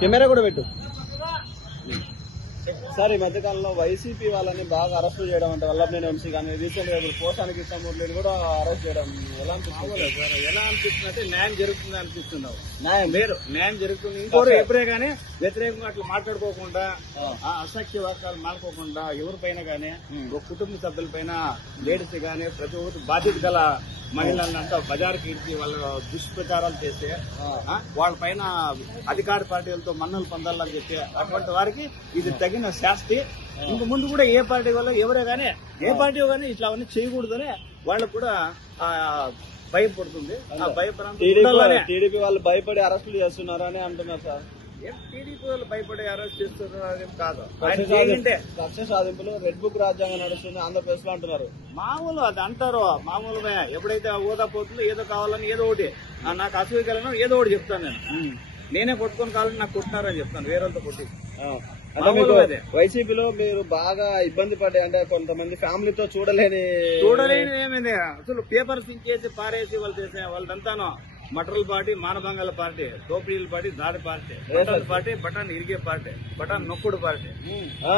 Camera కూడా పెట్టు sir. ఈ మధ్యకాలంలో వైసీపీ వాళ్ళని బాగా అరెస్ట్ చేయడం అంటే వల్లభనేని వంశీ కానీ రీసెంట్ గా పోసానికి కృష్ణమూర్తిని కూడా అరెస్ట్ చేయడం ఎలా అనిపిస్తుంది సార్? ఎలా అనిపిస్తుంది అంటే న్యాయం జరుగుతుంది అనిపిస్తుంది. న్యాయం వేరు న్యాయం జరుగుతుంది. ఇంకోరు ఎప్పుడే గానీ వ్యతిరేకంగా అట్లా మాట్లాడుకోకుండా అసఖ్య వాక్యాలు మాట్లాడుకోకుండా ఎవరిపైన గానీ ఒక కుటుంబ సభ్యులపైన లేడీస్ గానీ ప్రతి ఒక్కరు బాధ్యత గల మహిళలంతా బజార్కి ఇచ్చి వాళ్ళ దుష్ప్రచారాలు చేస్తే వాళ్ళ పైన అధికార పార్టీలతో మన్నలు పొందాలని చెప్పి అటువంటి వారికి ఇది తగిన శాస్తి. ఇంక ముందు కూడా ఏ పార్టీ వల్ల ఎవరే గానీ ఏ పార్టీ గానీ ఇట్లా అవన్నీ చేయకూడదని వాళ్ళకు కూడా భయపడుతుంది. టీడీపీ వాళ్ళు భయపడి అరెస్టులు చేస్తున్నారని అంటున్నారు సార్. టీడీపీ వాళ్ళు భయపడి అరెస్ట్ చేస్తున్నారు కాదు. కక్ష సాధింపులు రెడ్ బుక్ రాజ్యాంగం నడుస్తుంది ఆంధ్రప్రదేశ్ లో అంటున్నారు. మామూలు అది అంటారు. మామూలుగా ఎప్పుడైతే హోదా పోతుందో ఏదో కావాలని ఏదో ఒకటి నాకు అసూయకలను ఏదో ఒకటి చెప్తాను. నేనే కొట్టుకొని కావాలని నాకు కొట్టినారని చెప్తాను వేరేతో కొట్టి. వైసీపీలో మీరు బాగా ఇబ్బంది పడే అంటే కొంతమంది ఫ్యామిలీతో చూడలేని ఏమైంది అసలు పేపర్స్ ఇంకేసి పారేసి వాళ్ళు చేసే వాళ్ళంతాను మటరల్ పార్టీ, మానభంగాల పార్టీ, దోపిడీల పార్టీ, దాడి పార్టీ, బటన్ పార్టీ, బటన్ ఇరిగే పార్టీ, బటన్ నొక్కుడు పార్టీ,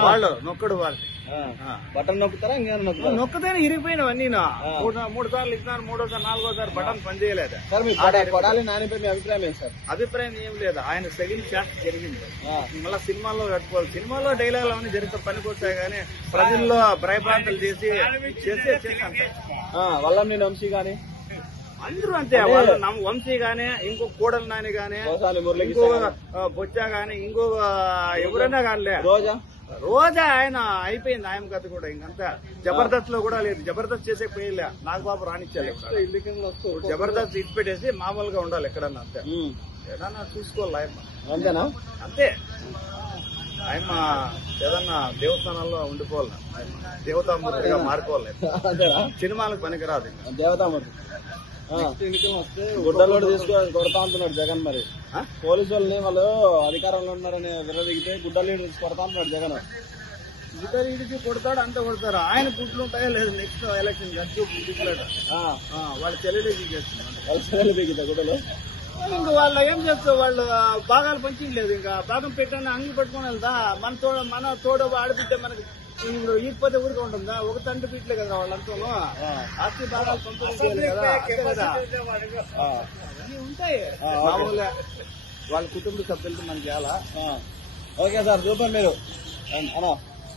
వాళ్ళు నొక్కుడు పార్టీ. బటన్ నొక్కుతారా ఇంకా నొక్కతేనే ఇరిగిపోయినవన్నీ. 3 సార్లు ఇస్తున్నారు, 3ఓసారి 4ఓసారి బటన్ పనిచేయలేదు. కొడాలి నానిపై మీ అభిప్రాయం ఏంటి సార్? అభిప్రాయం ఏం లేదు. ఆయన సెకండ్ షాట్ జరిగింది. మళ్ళీ సినిమాలో కట్టుకోవాలి. సినిమాలో డైలాగులు అవన్నీ జరిగితే పనికొస్తాయి కానీ ప్రజల్లో భయభ్రాంతులు చేసి వల్లభనేని వంశీ గాని అందరూ అంతే. వాళ్ళు వంశీ గానీ, ఇంకో కోడల నాని గానీ, ఇంకో బొచ్చా గానీ, ఇంకో ఎవరైనా కానీ రోజా ఆయన అయిపోయింది. ఆయన కథ కూడా ఇంకంతా జబర్దస్త్ లో కూడా లేదు. జబర్దస్త్ చేసే పోయిలే నాగబాబు రానిచ్చాలి. జబర్దస్త్ ఇచ్చి పెట్టేసి మామూలుగా ఉండాలి ఎక్కడన్నా. అంతే ఏదన్నా చూసుకోవాలి ఆయమ్మ. అంతేనా? అంతే. ఆయమ్మ ఏదన్నా దేవస్థానాల్లో ఉండిపోవాలి. దేవతామూర్తిగా మారుకోవాలి. సినిమాలకు పనికిరాదు. దేవతామూర్తి ఎన్నికలు వస్తే గుడ్డలోడు తీసుకొని కొడతా అంటున్నాడు జగన్. మరి పోలీసు వాళ్ళని వాళ్ళు అధికారంలో ఉన్నారని విరదిగితే గుడ్డలీడు తీసి కొడతా అంటున్నాడు జగన్. గుడ్డలీడికి కొడతాడు, అంత కొడతారు. ఆయన గుడ్లు ఉంటాయో లేదు నెక్స్ట్ ఎలక్షన్ వాళ్ళ చెల్లెలు చేస్తున్నారు. వాళ్ళ చెల్లెలు దిగుతా గుడ్డలు. ఇంకా వాళ్ళు ఏం చేస్తారు? వాళ్ళు భాగాలు పంచించలేదు. ఇంకా భాగం పెట్టాను అంగి పట్టుకొని వెళ్తా. మన తోడు ఆడిపిస్తే మనకి ఈకపోతే ఊరికే ఉంటుందా? ఒక తండ్రి పీట్లే కదా వాళ్ళంతా. ఆస్తి భాగాలు పంపించాలి కదా, అన్నీ ఉంటాయి మామూలుగా. వాళ్ళ కుటుంబ సభ్యులతో మనకి చాలా. ఓకే సార్, సూపర్ మీరు.